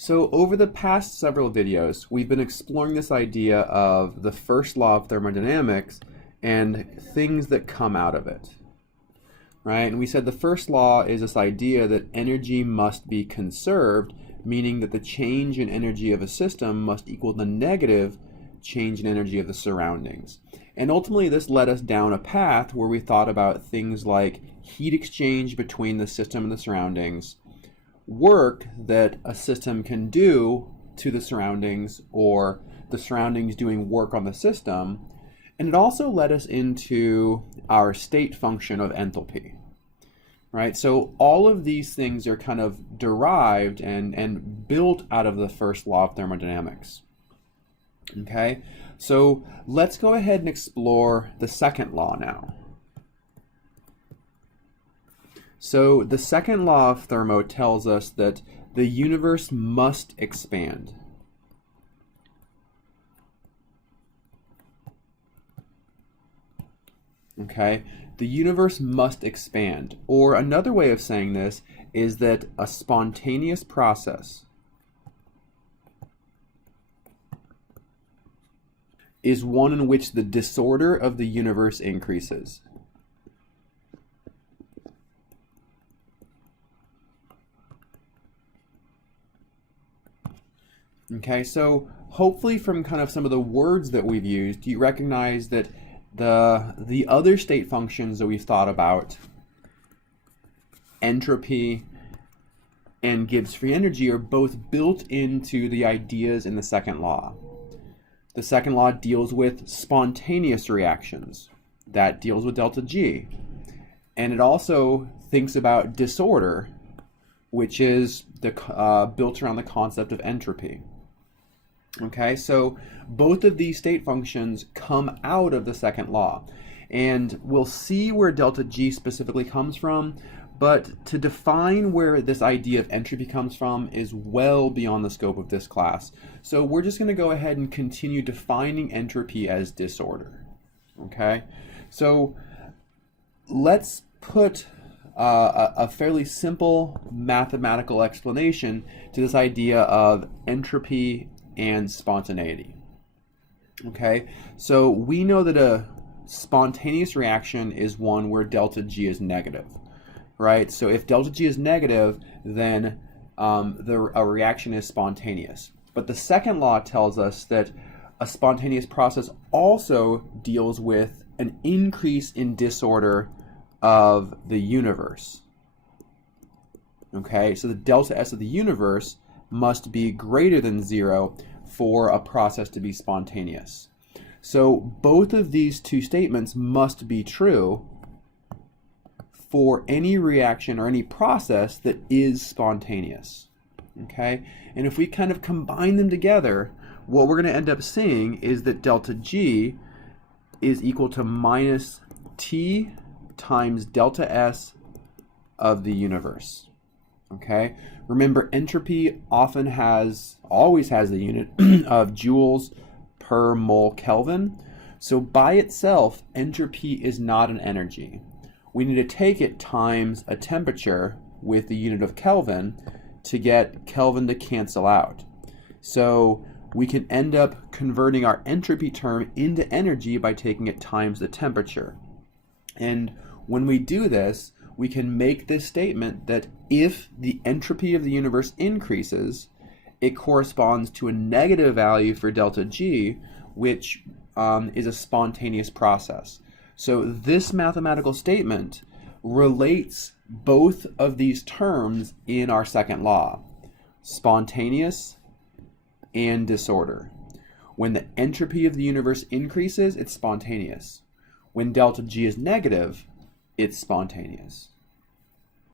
So over the past several videos, we've been exploring this idea of the first law of thermodynamics and things that come out of it, right? And we said the first law is this idea that energy must be conserved, meaning that the change in energy of a system must equal the negative change in energy of the surroundings. And ultimately, this led us down a path where we thought about things like heat exchange between the system and the surroundings, work that a system can do to the surroundings or the surroundings doing work on the system. And it also led us into our state function of enthalpy, right? So all of these things are kind of derived and built out of the first law of thermodynamics. Okay, so let's go ahead and explore the second law now. So the second law of thermo tells us that the universe must expand. Okay, the universe must expand. Or another way of saying this is that a spontaneous process is one in which the disorder of the universe increases. Okay, so hopefully from kind of some of the words that we've used, you recognize that the other state functions that we've thought about, entropy and Gibbs free energy, are both built into the ideas in the second law. The second law deals with spontaneous reactions. That deals with delta G. And it also thinks about disorder, which is built around the concept of entropy. Okay, so both of these state functions come out of the second law. And we'll see where delta G specifically comes from, but to define where this idea of entropy comes from is well beyond the scope of this class. So we're just going to go ahead and continue defining entropy as disorder. Okay, so let's put a fairly simple mathematical explanation to this idea of entropy and spontaneity. Okay, so we know that a spontaneous reaction is one where delta G is negative, right? So if delta G is negative, then a reaction is spontaneous. But the second law tells us that a spontaneous process also deals with an increase in disorder of the universe. Okay, so the delta S of the universe must be greater than 0 for a process to be spontaneous. So both of these two statements must be true for any reaction or any process that is spontaneous. Okay, and if we kind of combine them together, what we're going to end up seeing is that delta G is equal to minus T times delta S of the universe. Okay, remember entropy always has the unit of joules per mole Kelvin. So by itself, entropy is not an energy. We need to take it times a temperature with the unit of Kelvin to get Kelvin to cancel out. So we can end up converting our entropy term into energy by taking it times the temperature. And when we do this, we can make this statement that if the entropy of the universe increases, it corresponds to a negative value for delta G, which is a spontaneous process. So this mathematical statement relates both of these terms in our second law, spontaneous and disorder. When the entropy of the universe increases, it's spontaneous. When delta G is negative, it's spontaneous.